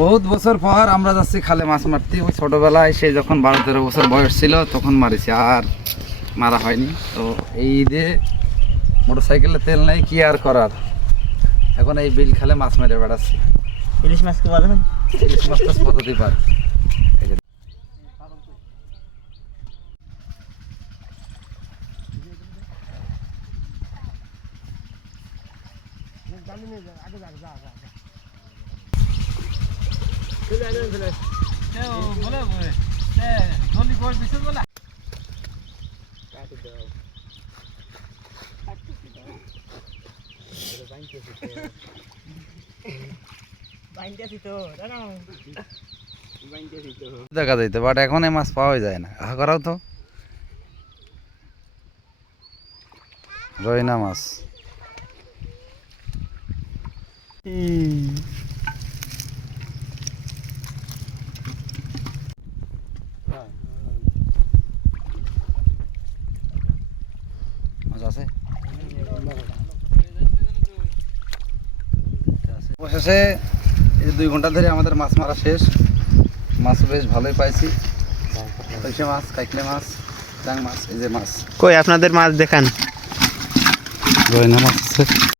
বহুত বছর পর আমরা যাচ্ছি খালে মাছ মারতে। ওই ছোটবেলায় সে যখন 12-13 বছর বয়স ছিল তখন মারিছি, আর মারা হয়নি। তো এই ঈদে মোটরসাইকেলে তেল নেই, কি আর করার, এখন এই বিল খালে মাছ মেরে বেড়াচ্ছি। ইলিশ মাছ কি বলেন? ইলিশ মাছ টাছ পদ্ধতি পার দেখা যাইতো, বাট এখন এই মাছ পাওয়া যায় না। আহা করাও তো রয়না মাছ। মাছ আছে অবশেষে এই 2 ঘন্টা ধরে আমাদের মাছ মারা শেষ। মাছ বেশ ভালোই পাইছি, পয়সা মাছ, কাইকলে মাছ, ডাং মাছ। এই যে মাছ কই আপনাদের মাছ দেখান। রয়না মাছ আছে।